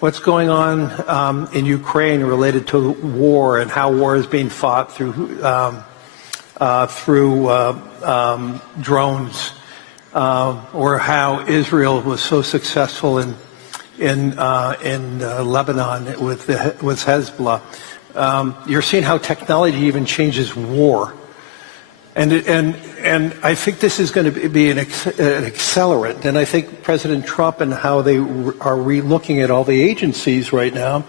what's going on in Ukraine related to war and how war is being fought through drones, or how Israel was so successful in Lebanon with Hezbollah. You're seeing how technology even changes war. And I think this is going to be an accelerant. And I think President Trump and how they are re-looking at all the agencies right now,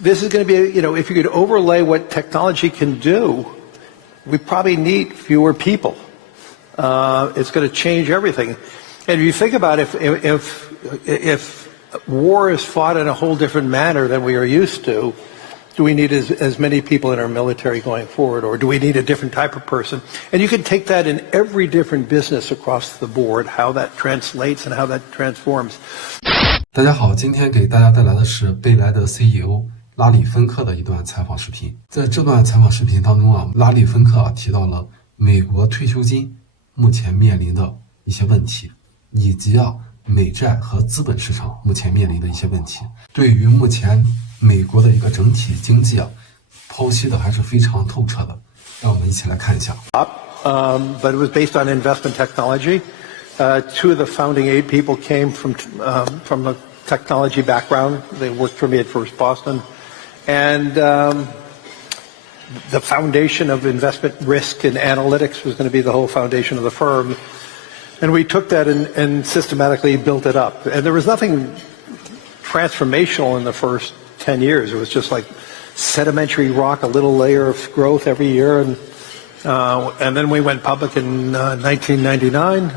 this is going to be, if you could overlay what technology can do, we probably need fewer people. It's going to change everything. And if you think about it, if war is fought in a whole different manner than we are used to, do we need as many people in our military going forward, or do we need a different type of person? And you can take that in every different business across the board, how that translates and how that transforms. 大家好，今天给大家带来的是贝莱德 CEO 拉里芬克的一段采访视频。在这段采访视频当中拉里芬克提到了美国退休金目前面临的一些问题，以及美债和资本市场目前面临的一些问题。对于目前美国的一个整体经济剖析的还是非常透彻的，让我们一起来看一下。But it was based on investment technology. Two of the founding 8 people came from a technology background. They worked for me at First Boston. And the foundation of investment risk and analytics was going to be the whole foundation of the firm. And we took that and systematically built it up. And there was nothing transformational in the first 10 years. It was just like sedimentary rock, a little layer of growth every year. And then we went public in 1999,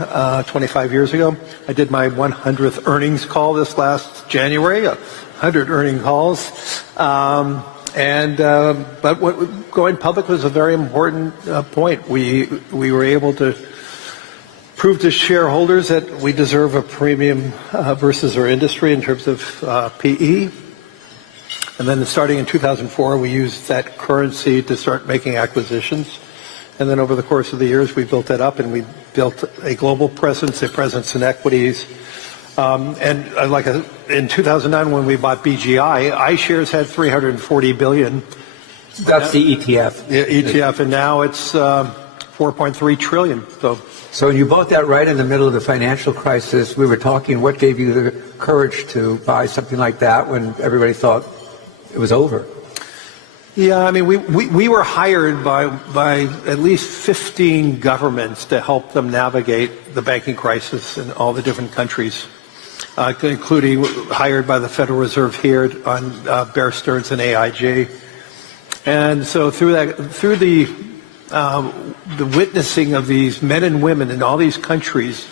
25 years ago. I did my 100th earnings call this last January, 100 earning calls. But going public was a very important point. We were able to prove to shareholders that we deserve a premium versus our industry in terms of PE. And then starting in 2004, we used that currency to start making acquisitions. And then over the course of the years, we built that up, and we built a global presence, a presence in equities. In 2009, when we bought BGI, iShares had $340 billion. That's the ETF. The ETF, and now it's $4.3 trillion. So you bought that right in the middle of the financial crisis. We were talking, what gave you the courage to buy something like that when everybody thought it was over? Yeah, I mean, we were hired by at least 15 governments to help them navigate the banking crisis in all the different countries, including hired by the Federal Reserve here on Bear Stearns and AIG. And so through the witnessing of these men and women in all these countries,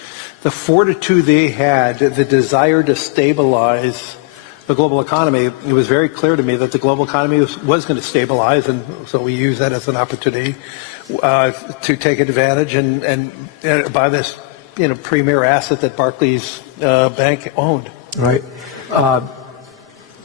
the fortitude they had, the desire to stabilize the global economy, it was very clear to me that the global economy was going to stabilize, and so we used that as an opportunity to take advantage and buy this, premier asset that Barclays Bank owned. Right.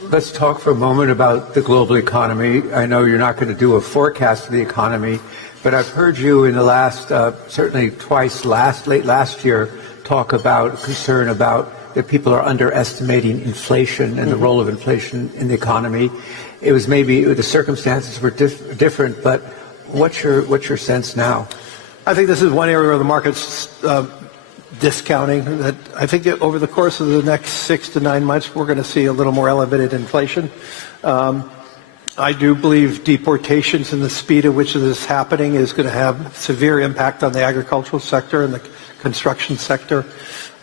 Let's talk for a moment about the global economy. I know you're not going to do a forecast of the economy, but I've heard you in the last, certainly twice late last year, talk about concern about that people are underestimating inflation and the role of inflation in the economy. It was maybe the circumstances were different, but what's your sense now? I think this is one area where the market's discounting that. I think over the course of the next 6 to 9 months, we're going to see a little more elevated inflation. I do believe deportations and the speed at which this is happening is going to have severe impact on the agricultural sector and the construction sector.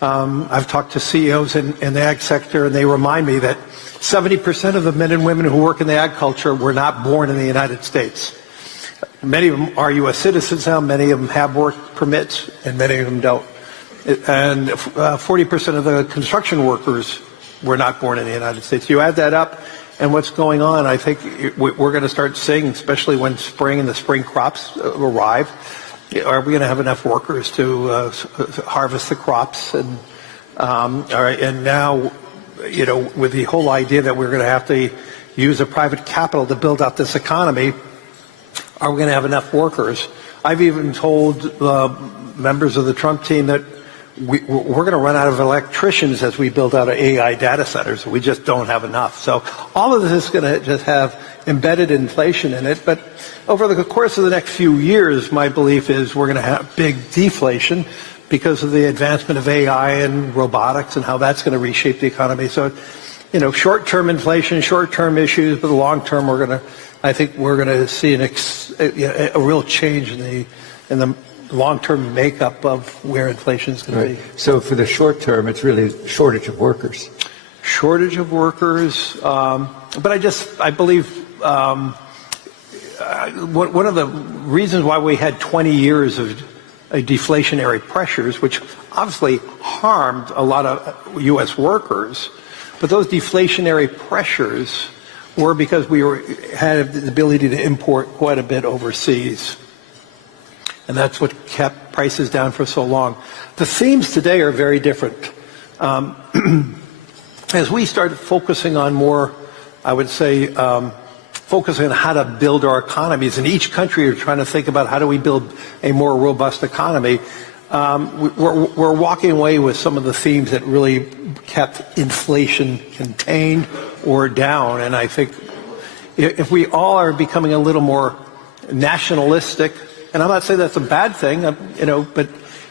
I've talked to CEOs in the ag sector, and they remind me that 70% of the men and women who work in the agriculture were not born in the United States. Many of them are U.S. citizens now, many of them have work permits, and many of them don't. And 40% of the construction workers were not born in the United States. You add that up, and what's going on, I think we're going to start seeing, especially when spring and the spring crops arrive, are we going to have enough workers to harvest the crops? And now, with the whole idea that we're going to have to use a private capital to build out this economy, are we going to have enough workers? I've even told members of the Trump team that we're going to run out of electricians as we build out AI data centers. We just don't have enough. So all of this is going to just have embedded inflation in it. But over the course of the next few years, my belief is we're going to have big deflation because of the advancement of AI and robotics and how that's going to reshape the economy. So, short-term inflation, short-term issues, but the long-term, I think we're going to see a real change in the long-term makeup of where inflation is going to be. So for the short term, it's really shortage of workers. Shortage of workers, but I believe one of the reasons why we had 20 years of deflationary pressures, which obviously harmed a lot of U.S. workers, but those deflationary pressures were because we had the ability to import quite a bit overseas. And that's what kept prices down for so long. The themes today are very different. As we started focusing on more, I would say, focusing on how to build our economies, and each country are trying to think about how do we build a more robust economy, we're walking away with some of the themes that really kept inflation contained or down. And I think if we all are becoming a little more nationalistic, and I'm not saying that's a bad thing, but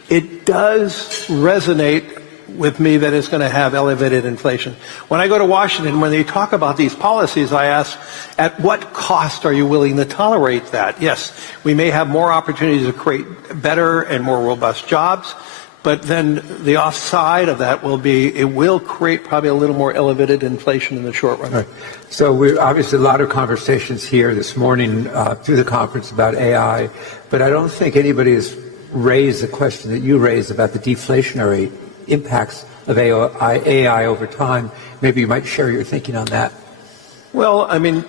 it does resonate with me that it's going to have elevated inflation. When I go to Washington, when they talk about these policies, I ask, at what cost are you willing to tolerate that? Yes, we may have more opportunities to create better and more robust jobs, but then the offside of that will be, it will create probably a little more elevated inflation in the short run. Right. So we obviously a lot of conversations here this morning through the conference about AI, but I don't think anybody has raised the question that you raised about the deflationary impacts of AI over time. Maybe you might share your thinking on that. Well, I mean,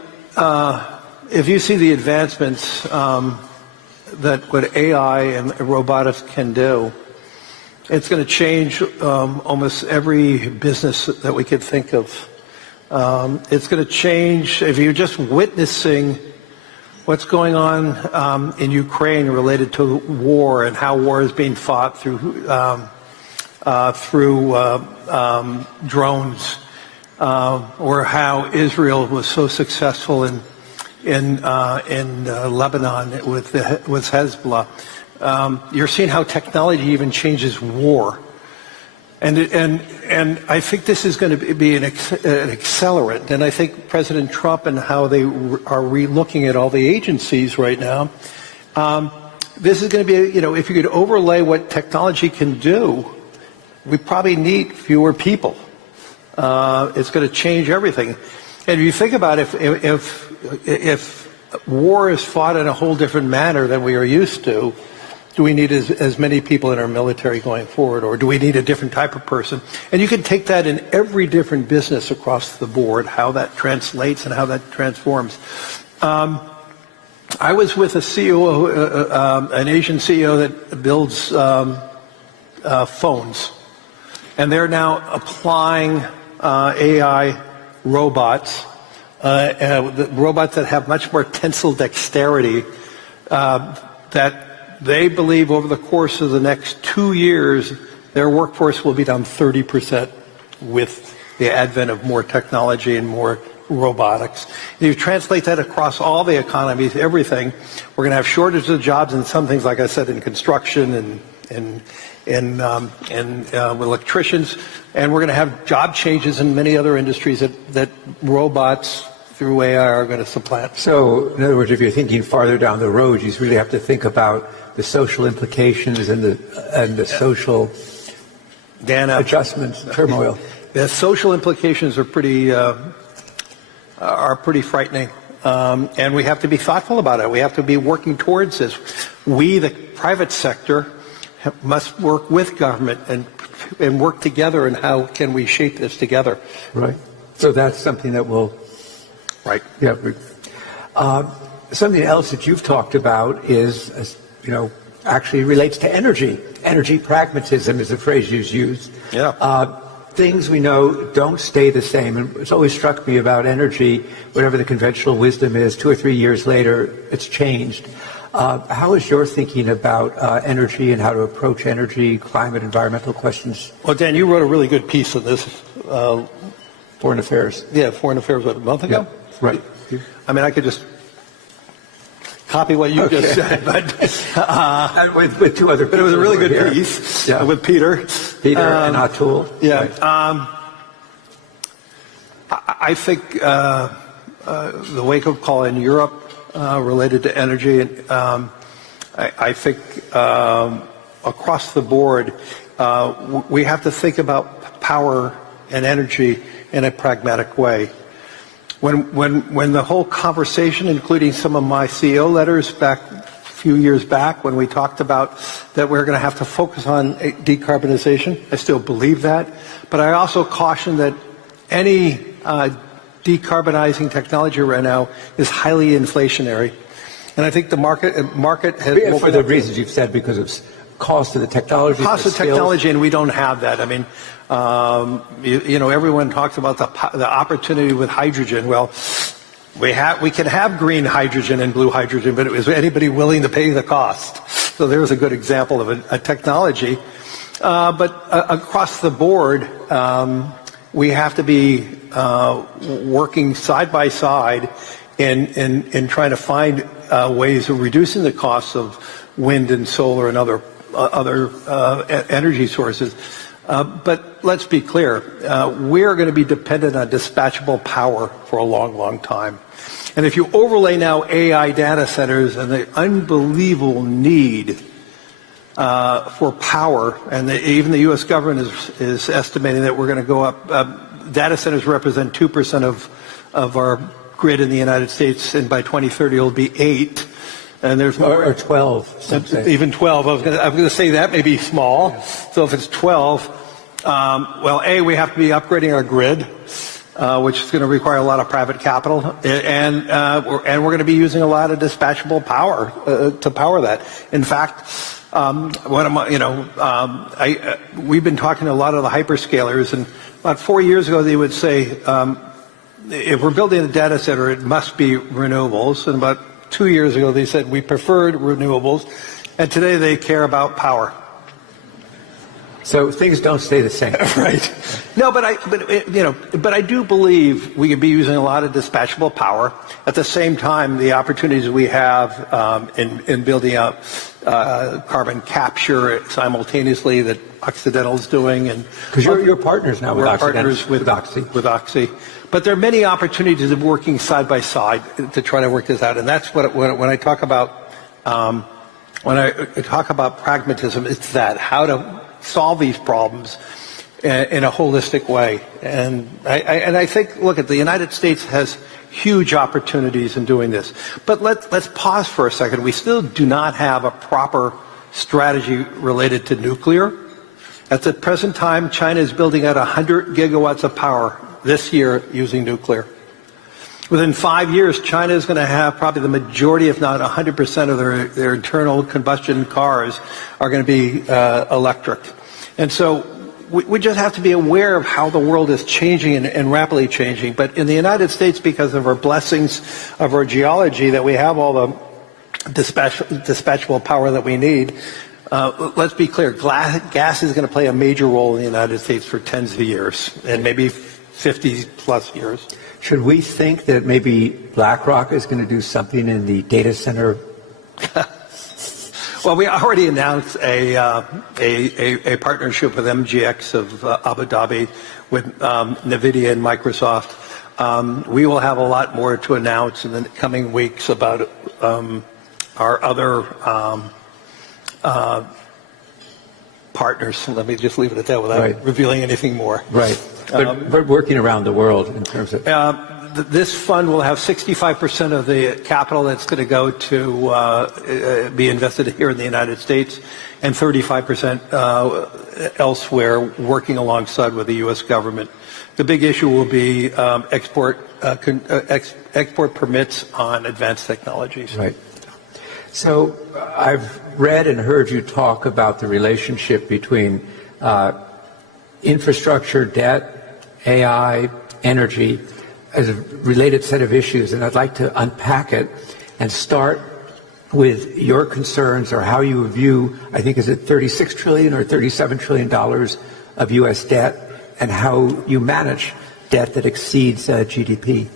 if you see the advancements that what AI and robotics can do, it's going to change almost every business that we could think of. It's going to change, if you're just witnessing what's going on in Ukraine related to war and how war is being fought through drones, or how Israel was so successful in Lebanon with Hezbollah. You're seeing how technology even changes war, and I think this is going to be an accelerant. And I think President Trump and how they are re-looking at all the agencies right now. This is going to be, if you could overlay what technology can do, we probably need fewer people. It's going to change everything. And if you think about it, if war is fought in a whole different manner than we are used to, do we need as many people in our military going forward, or do we need a different type of person? And you can take that in every different business across the board, how that translates and how that transforms. I was with a CEO, an Asian CEO that builds phones. And they're now applying AI robots, robots that have much more tensile dexterity, that they believe over the course of the next 2 years, their workforce will be down 30% with the advent of more technology and more robotics. If you translate that across all the economies, everything, we're going to have shortages of jobs in some things, like I said, in construction and with electricians, and we're going to have job changes in many other industries that robots through AI are going to supplant. So, in other words, if you're thinking farther down the road, you really have to think about the social implications and the social adjustments, turmoil. The social implications are pretty frightening, and we have to be thoughtful about it. We have to be working towards this. We, the private sector, must work with government and work together, and how can we shape this together? Right. So that's something that will. Right. Yeah. Something else that you've talked about is, actually relates to energy. Energy pragmatism is a phrase you use. Yeah. things we know don't stay the same. And it's always struck me about energy, whatever the conventional wisdom is, 2 or 3 years later, it's changed. How is your thinking about energy and how to approach energy, climate, environmental questions? Well, Dan, you wrote a really good piece on this. Foreign affairs. Yeah, Foreign Affairs, what, a month ago? Yeah, right. I mean, I could just copy what you just said, but with 2 other people. But it was a really good here. piece Yeah. with Peter. And Atul. Yeah. Right. I think the wake-up call in Europe related to energy, and I think across the board, we have to think about power and energy in a pragmatic way. When the whole conversation, including some of my CEO letters back a few years back, when we talked about that we're going to have to focus on decarbonization, I still believe that, but I also caution that any decarbonizing technology right now is highly inflationary, and I think the market has for the reasons you've said, because of cost of the technology, cost of technology, and we don't have that. I mean, you know, everyone talks about the opportunity with hydrogen. Well, we can have green hydrogen and blue hydrogen, but is anybody willing to pay the cost? So there's a good example of a technology. But across the board, we have to be working side by side in trying to find ways of reducing the costs of wind and solar and other energy sources. But let's be clear, we're going to be dependent on dispatchable power for a long, long time. And if you overlay now AI data centers and the unbelievable need for power, and even the U.S. government is estimating that we're going to go up, data centers represent 2% of our grid in the United States, and by 2030 it'll be 8%. And there's more, or 12, some say. Even 12. I was going to say that may be small. Yeah. So if it's 12, well, we have to be upgrading our grid, which is going to require a lot of private capital, and we're going to be using a lot of dispatchable power to power that. In fact, we've been talking to a lot of the hyperscalers, and about 4 years ago they would say, if we're building a data center, it must be renewables, and about 2 years ago, they said we preferred renewables, and today they care about power. So things don't stay the same, right? No, but I do believe we could be using a lot of dispatchable power. At the same time, the opportunities we have in building out carbon capture simultaneously that Occidental's doing, and because you're partners now with partners with Oxy. But there are many opportunities of working side by side to try to work this out, and that's what when I talk about pragmatism, it's that how to solve these problems in a holistic way. And I think, look, the United States has huge opportunities in doing this. But let's pause for a second. We still do not have a proper strategy related to nuclear. At the present time, China is building out 100 gigawatts of power this year using nuclear. Within 5 years, China is going to have probably the majority, if not 100% of their internal combustion cars are going to be electric. And so we just have to be aware of how the world is changing and rapidly changing. But in the United States, because of our blessings of our geology, that we have all the dispatchable power that we need, let's be clear, gas is going to play a major role in the United States for tens of years, and maybe 50 plus years. Should we think that maybe BlackRock is going to do something in the data center? Well, we already announced a partnership with MGX of Abu Dhabi with NVIDIA and Microsoft. We will have a lot more to announce in the coming weeks about our other partners. Let me just leave it at that without revealing anything more. Right. But we're working around the world in terms of... This fund will have 65% of the capital that's going to go to be invested here in the United States, and 35% elsewhere, working alongside with the U.S. government. The big issue will be export permits on advanced technologies. Right. So I've read and heard you talk about the relationship between infrastructure, debt, AI, energy, as a related set of issues, and I'd like to unpack it and start with your concerns or how you view, I think, is it $36 trillion or $37 trillion of U.S. debt, and how you manage debt that exceeds GDP.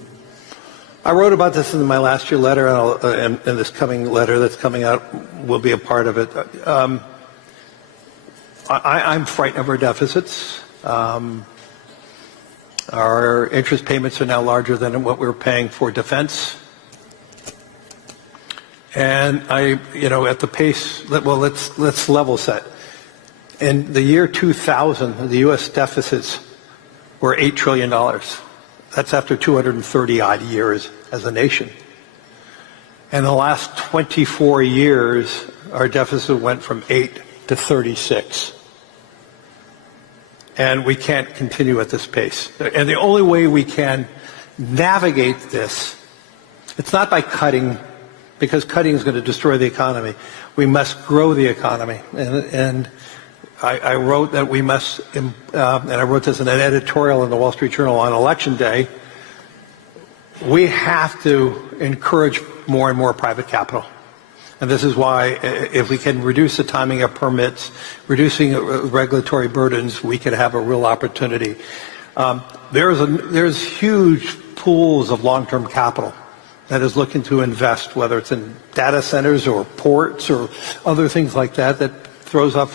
I wrote about this in my last year letter, and this coming letter that's coming out will be a part of it. I'm frightened of our deficits. Our interest payments are now larger than what we're paying for defense. And at the pace, let's level set. In the year 2000, the U.S. deficits were $8 trillion. That's after 230 odd years as a nation. In the last 24 years, our deficit went from 8 to 36. And we can't continue at this pace. And the only way we can navigate this, it's not by cutting, because cutting is going to destroy the economy. We must grow the economy. And I wrote that we must, and I wrote this in an editorial in the Wall Street Journal on Election Day, we have to encourage more and more private capital. And this is why if we can reduce the timing of permits, reducing regulatory burdens, we could have a real opportunity. There's huge pools of long-term capital that is looking to invest, whether it's in data centers or ports or other things like that, that throws up,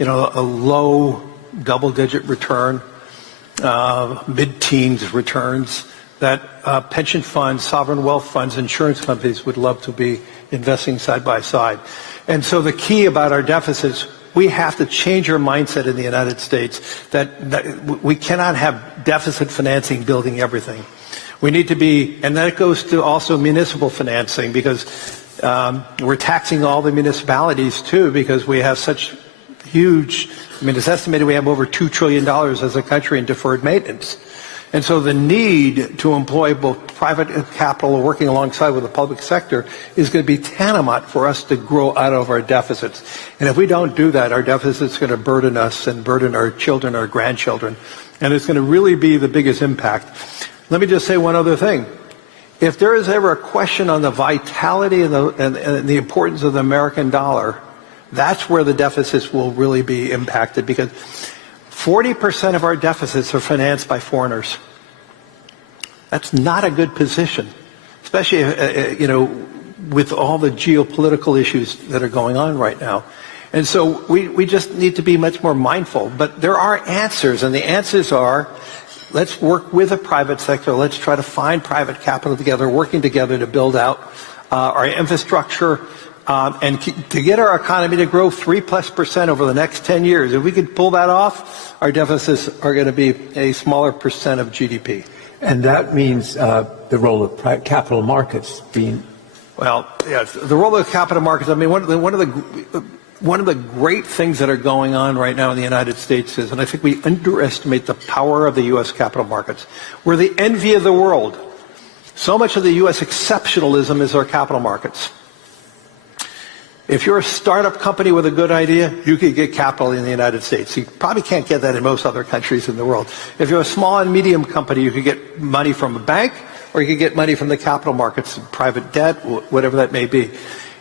a low double-digit return, mid-teens returns, that pension funds, sovereign wealth funds, insurance companies would love to be investing side by side. And so the key about our deficits, we have to change our mindset in the United States that we cannot have deficit financing building everything. We need to be, and that goes to also municipal financing, because we're taxing all the municipalities too, because we have such huge, it's estimated we have over $2 trillion as a country in deferred maintenance. And so the need to employ both private capital working alongside with the public sector is going to be tantamount for us to grow out of our deficits. And if we don't do that, our deficit's going to burden us and burden our children, our grandchildren. And it's going to really be the biggest impact. Let me just say one other thing. If there is ever a question on the vitality and the importance of the American dollar, that's where the deficits will really be impacted, because 40% of our deficits are financed by foreigners. That's not a good position, especially, with all the geopolitical issues that are going on right now. And so we just need to be much more mindful. But there are answers, and the answers are, let's work with the private sector. Let's try to find private capital together, working together to build out our infrastructure, and to get our economy to grow 3+% over the next 10 years. If we could pull that off, our deficits are going to be a smaller percent of GDP. And that means the role of capital markets being... Well, yes, the role of capital markets, one of the great things that are going on right now in the United States is, and I think we underestimate the power of the U.S. capital markets. We're the envy of the world. So much of the U.S. exceptionalism is our capital markets. If you're a startup company with a good idea, you could get capital in the United States. You probably can't get that in most other countries in the world. If you're a small and medium company, you could get money from a bank, or you could get money from the capital markets, private debt, whatever that may be.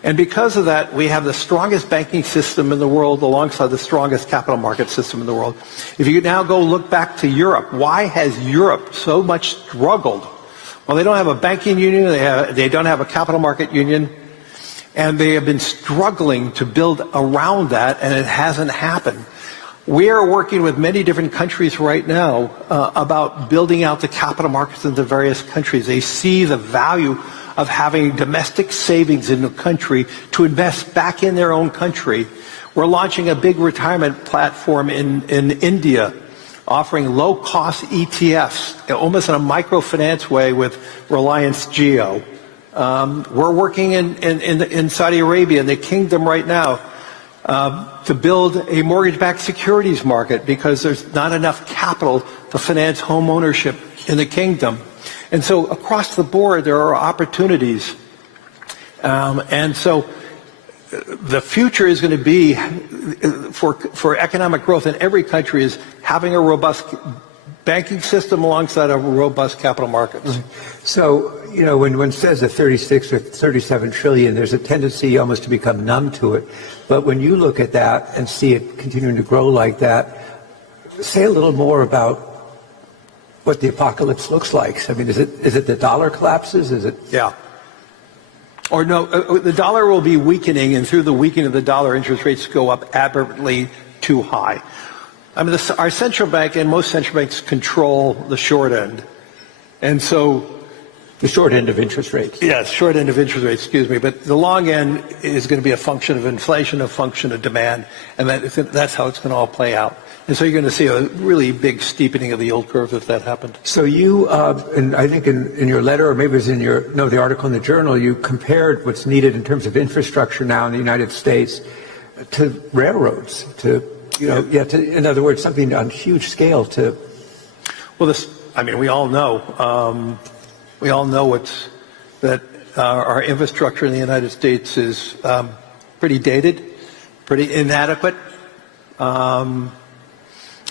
And because of that, we have the strongest banking system in the world alongside the strongest capital market system in the world. If you now go look back to Europe, why has Europe so much struggled? Well, they don't have a banking union, they don't have a capital market union, and they have been struggling to build around that, and it hasn't happened. We are working with many different countries right now about building out the capital markets in the various countries. They see the value of having domestic savings in the country to invest back in their own country. We're launching a big retirement platform in India, offering low-cost ETFs, almost in a microfinance way with Reliance Jio. We're working in Saudi Arabia, in the kingdom right now, to build a mortgage-backed securities market, because there's not enough capital to finance home ownership in the kingdom. And so across the board, there are opportunities. And so the future is going to be for economic growth in every country is having a robust banking system alongside a robust capital markets. So, you know, when one says a 36 or 37 trillion, there's a tendency almost to become numb to it. But when you look at that and see it continuing to grow like that, say a little more about what the apocalypse looks like. I mean, is it the dollar collapses? Is it? Yeah. Or no, the dollar will be weakening, and through the weakening of the dollar, interest rates go up aberrantly too high. I mean, our central bank and most central banks control the short end. And so the short end of interest rates. Yes, short end of interest rates, excuse me. But the long end is going to be a function of inflation, a function of demand, and that's how it's going to all play out. And so you're going to see a really big steepening of the yield curve if that happened. So you, and I think in your letter, or maybe it was in the article in the journal, you compared what's needed in terms of infrastructure now in the United States to railroads, in other words, something on huge scale to. Well, we all know, that our infrastructure in the United States is pretty dated, pretty inadequate.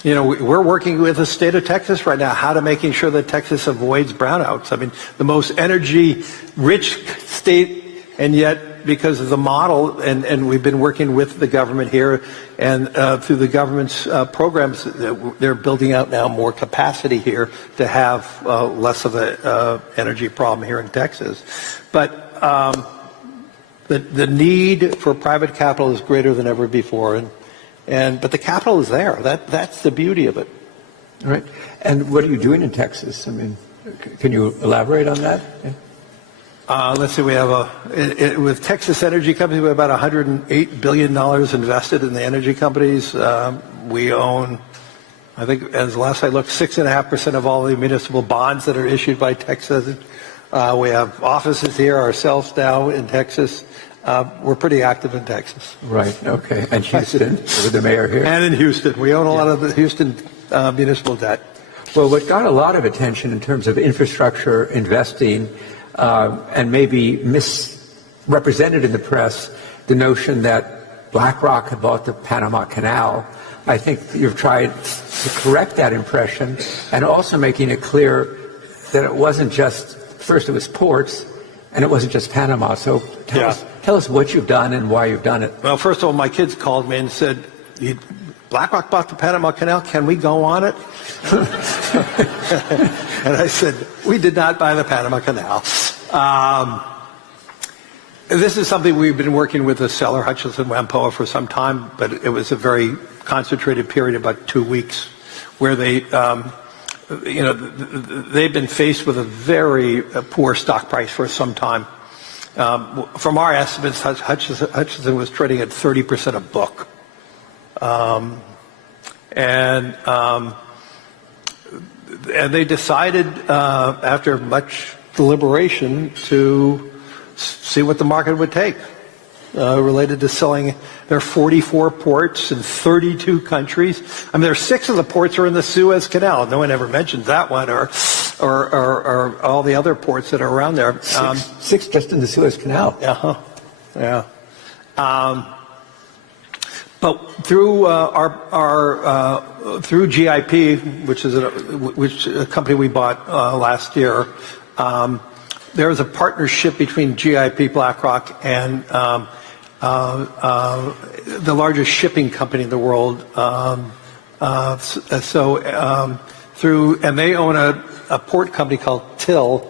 We're working with the state of Texas right now, how to making sure that Texas avoids brownouts. I mean, the most energy-rich state, and yet because of the model, and we've been working with the government here, and through the government's programs, they're building out now more capacity here to have less of an energy problem here in Texas. But the need for private capital is greater than ever before, but the capital is there. That's the beauty of it. All right. And what are you doing in Texas? I mean, can you elaborate on that? Yeah. Let's see. We have with Texas Energy Company, we have about $108 billion invested in the energy companies. We own, I think, as last I looked, 6.5% of all the municipal bonds that are issued by Texas. We have offices here ourselves now in Texas. We're pretty active in Texas. Right, okay. And Houston, with the mayor here. And in Houston. We own a lot of the Houston municipal debt. Well, what got a lot of attention in terms of infrastructure investing and maybe misrepresented in the press, the notion that BlackRock had bought the Panama Canal. I think you've tried to correct that impression and also making it clear that it wasn't just, first it was ports, and it wasn't just Panama. So tell us what you've done and why you've done it. Well, first of all, my kids called me and said, BlackRock bought the Panama Canal. Can we go on it? And I said, we did not buy the Panama Canal. This is something we've been working with the seller, Hutchison Whampoa, for some time, but it was a very concentrated period, about 2 weeks, where they've been faced with a very poor stock price for some time. From our estimates, Hutchison was trading at 30% of book. And they decided, after much deliberation, to see what the market would take related to selling their 44 ports in 32 countries. I mean, there are 6 of the ports are in the Suez Canal. No one ever mentions that one, or all the other ports that are around there. 6 just in the Suez Canal. Yeah. But through through GIP, which is a company we bought last year, there is a partnership between GIP, BlackRock, and the largest shipping company in the world. And they own a port company called Till.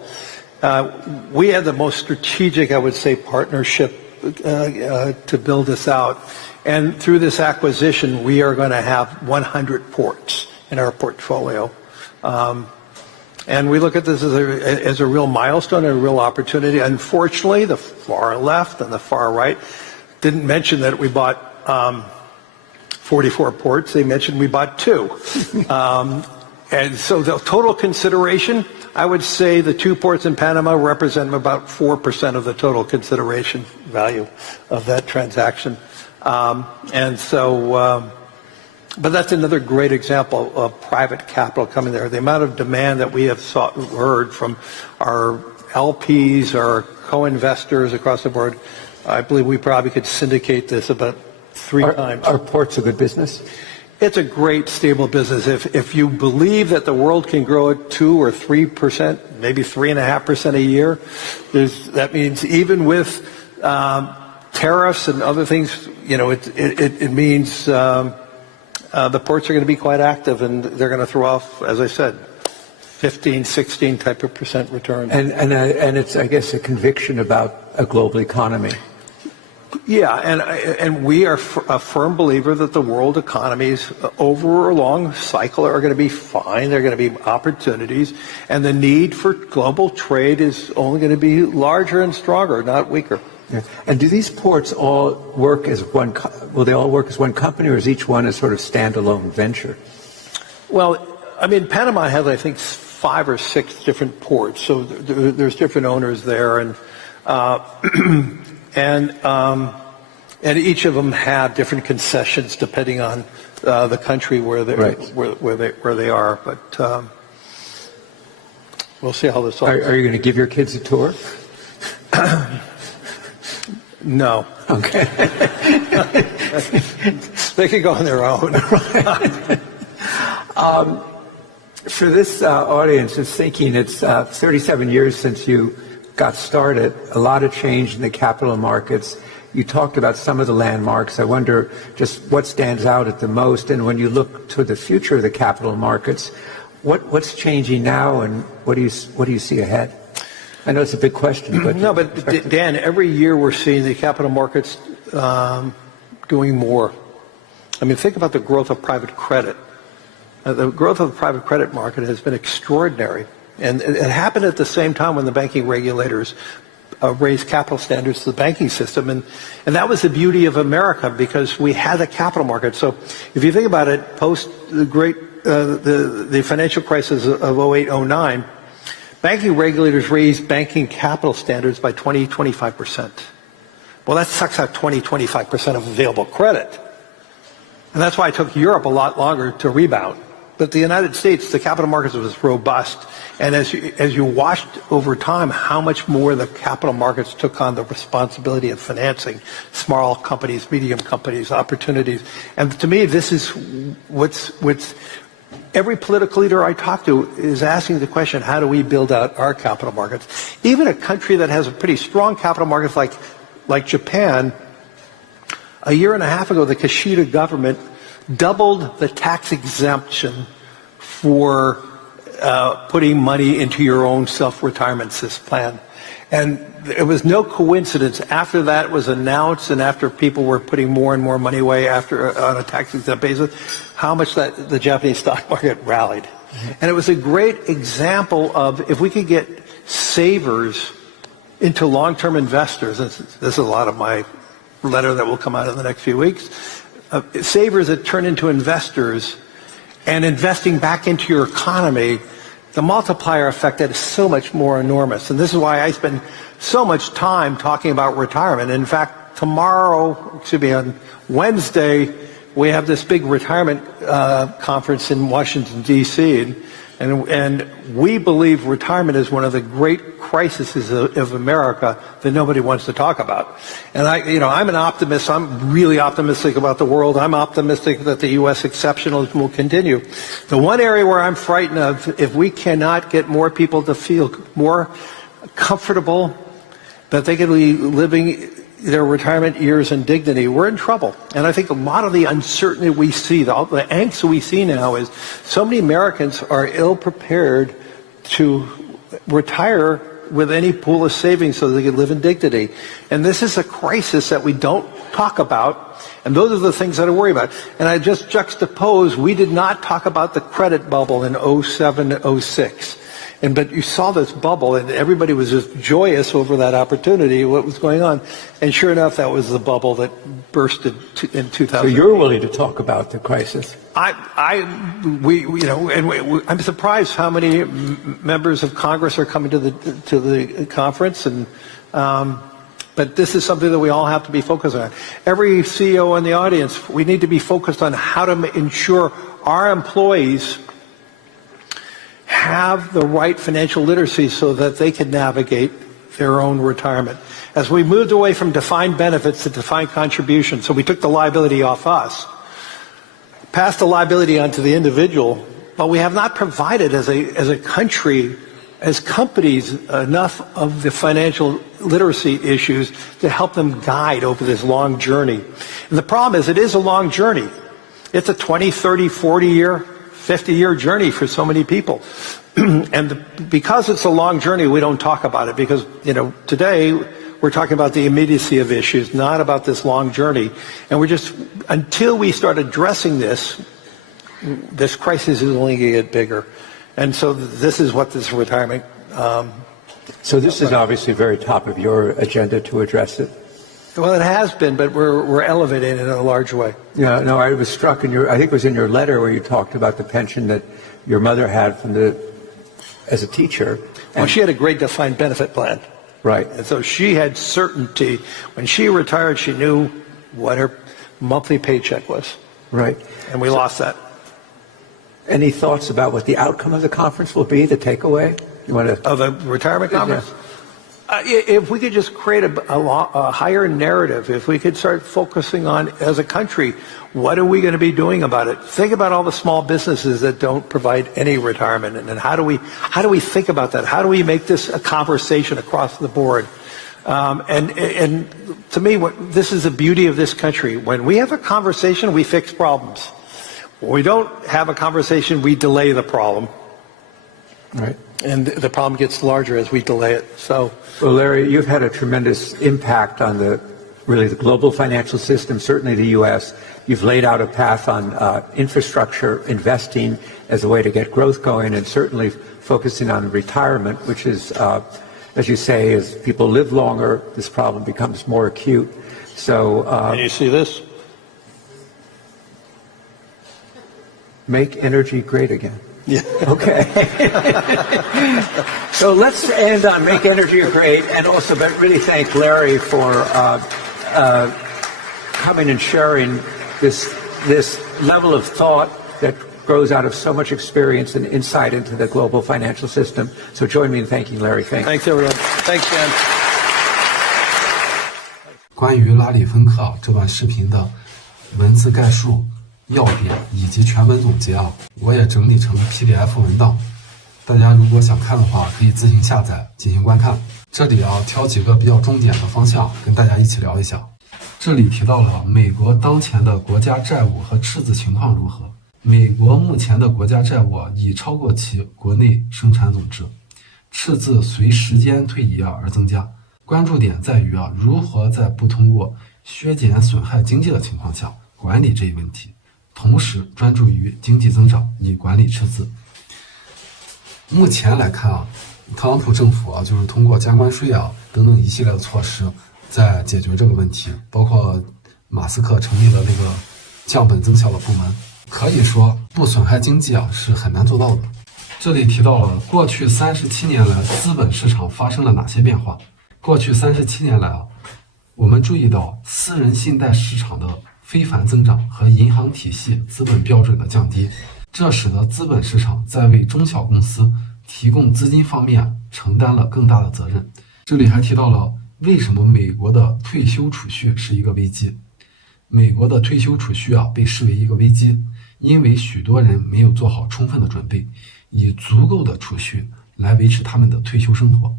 We had the most strategic, I would say, partnership to build this out. And through this acquisition, we are going to have 100 ports in our portfolio. And we look at this as a real milestone and a real opportunity. Unfortunately, the far left and the far right didn't mention that we bought 44 ports. They mentioned we bought 2. And so the total consideration, I would say the 2 ports in Panama represent about 4% of the total consideration value of that transaction. But that's another great example of private capital coming there. The amount of demand that we have heard from our LPs, our co-investors across the board, I believe we probably could syndicate this about three times. Are ports a good business? It's a great, stable business. If you believe that the world can grow at 2 or 3%, maybe 3.5% a year, that means even with tariffs and other things, it means the ports are going to be quite active, and they're going to throw off, as I said, 15, 16 type of percent return. And it's, I guess, a conviction about a global economy. Yeah, and we are a firm believer that the world economies over a long cycle are going to be fine. There are going to be opportunities, and the need for global trade is only going to be larger and stronger, not weaker. Yeah. And do these ports all work as one? Will they all work as one company, or is each one a sort of standalone venture? Well, I mean, Panama has, I think, 5 or 6 different ports, so there's different owners there, and and each of them have different concessions depending on the country where they are. But we'll see how this all. Are you going to give your kids a tour? No. Okay. They can go on their own. For this audience that's thinking it's 37 years since you got started, a lot of change in the capital markets. You talked about some of the landmarks. I wonder just what stands out at the most, and when you look to the future of the capital markets, what's changing now, and what do you see ahead? I know it's a big question, but no. But Dan, every year we're seeing the capital markets doing more. I mean, think about the growth of private credit. The growth of the private credit market has been extraordinary. And it happened at the same time when the banking regulators raised capital standards to the banking system. And that was the beauty of America, because we had a capital market. So if you think about it, post the financial crisis of 08, 09, banking regulators raised banking capital standards by 25%. Well, that sucks out 25% of available credit. And that's why it took Europe a lot longer to rebound. But the United States, the capital markets was robust. And as you watched over time how much more the capital markets took on the responsibility of financing small companies, medium companies, opportunities. And to me, this is what's every political leader I talk to is asking the question, how do we build out our capital markets? Even a country that has a pretty strong capital markets like Japan, a year and a half ago, the Kishida government doubled the tax exemption for putting money into your own self-retirement plan. And it was no coincidence. After that was announced, and after people were putting more and more money away on a tax-exempt basis, how much the Japanese stock market rallied. Mm-hmm. And it was a great example of, if we could get savers into long-term investors, this is a lot of my letter that will come out in the next few weeks, savers that turn into investors and investing back into your economy, the multiplier effect that is so much more enormous. And this is why I spend so much time talking about retirement. In fact, on Wednesday, we have this big retirement conference in Washington, D.C., and we believe retirement is one of the great crises of America that nobody wants to talk about. And I'm an optimist. I'm really optimistic about the world. I'm optimistic that the U.S. exceptionalism will continue. The one area where I'm frightened of, if we cannot get more people to feel more comfortable that they can be living their retirement years in dignity, we're in trouble. And I think a lot of the uncertainty we see, the angst we see now, is so many Americans are ill-prepared to retire with any pool of savings so they can live in dignity. And this is a crisis that we don't talk about, and those are the things that I worry about. And I just juxtapose, we did not talk about the credit bubble in 07, 06. But you saw this bubble, and everybody was just joyous over that opportunity, what was going on. And sure enough, that was the bubble that bursted in 2000. So you're willing to talk about the crisis? I'm surprised how many members of Congress are coming to the conference, and but this is something that we all have to be focused on. Every CEO in the audience, we need to be focused on how to ensure our employees have the right financial literacy so that they can navigate their own retirement. As we moved away from defined benefits to defined contribution, so we took the liability off us, passed the liability onto the individual, but we have not provided as a country, as companies, enough of the financial literacy issues to help them guide over this long journey. And the problem is it is a long journey. It's a 20, 30, 40-year, 50-year journey for so many people. And because it's a long journey, we don't talk about it because, today we're talking about the immediacy of issues, not about this long journey. And until we start addressing this crisis is only going to get bigger. And so this is what this retirement. So this is obviously very top of your agenda to address it. Well, it has been, but we're elevating it in a large way. Yeah, no, I was struck I think it was in your letter where you talked about the pension that your mother had as a teacher. Well, she had a great defined benefit plan. Right. And so she had certainty. When she retired, she knew what her monthly paycheck was. Right. And we lost that. Any thoughts about what the outcome of the conference will be, the takeaway? You want to? Of the retirement conference? Yeah. If we could just create a higher narrative, if we could start focusing on, as a country, what are we going to be doing about it? Think about all the small businesses that don't provide any retirement, and then how do we think about that? How do we make this a conversation across the board? And to me, this is the beauty of this country. When we have a conversation, we fix problems. When we don't have a conversation, we delay the problem. Right. And the problem gets larger as we delay it. So, well, Larry, you've had a tremendous impact on the global financial system, certainly the U.S. You've laid out a path on infrastructure investing as a way to get growth going, and certainly focusing on retirement, which is, as you say, as people live longer, this problem becomes more acute. So, can you see this? Make energy great again. Yeah. Okay. So let's end on Make Energy Great, and also really thank Larry for coming and sharing this level of thought that grows out of so much experience and insight into the global financial system. So join me in thanking Larry. Thanks, everyone. Thanks, Dan. 关于拉里芬克这段视频的文字概述、要点以及全文总结我也整理成 PDF 文档，大家如果想看的话，可以自行下载进行观看。这里挑几个比较重点的方向跟大家一起聊一下。这里提到了美国当前的国家债务和赤字情况如何。美国目前的国家债务已超过其国内生产总值，赤字随时间推移而增加。关注点在于如何在不通过削减损害经济的情况下管理这一问题，同时专注于经济增长以管理赤字。目前来看特朗普政府就是通过加关税等等一系列的措施在解决这个问题，包括马斯克成立了那个降本增效的部门，可以说不损害经济是很难做到的。这里提到了过去37年来资本市场发生了哪些变化。过去37年来我们注意到私人信贷市场的非凡增长和银行体系资本标准的降低，这使得资本市场在为中小公司提供资金方面承担了更大的责任。这里还提到了为什么美国的退休储蓄是一个危机。美国的退休储蓄被视为一个危机，因为许多人没有做好充分的准备，以足够的储蓄来维持他们的退休生活。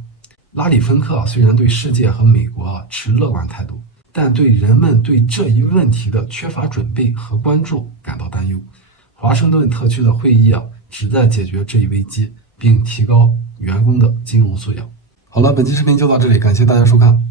拉里芬克虽然对世界和美国持乐观态度，但对人们对这一问题的缺乏准备和关注感到担忧。华盛顿特区的会议旨在解决这一危机，并提高员工的金融素养。好了，本期视频就到这里，感谢大家收看。